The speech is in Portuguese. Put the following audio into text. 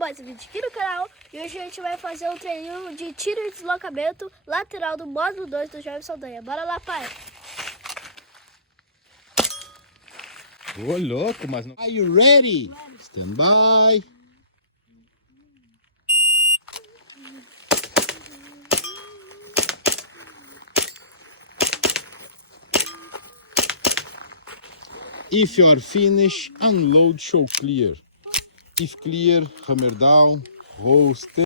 mais um vídeo aqui no canal e hoje a gente vai fazer um treininho de tiro e deslocamento lateral do módulo 2 do Jefferson Saldanha. Bora lá, pai! Ô, louco, mas não... Are you ready? Stand by. If you are finished, unload, show clear. If clear, hammer down, hold still.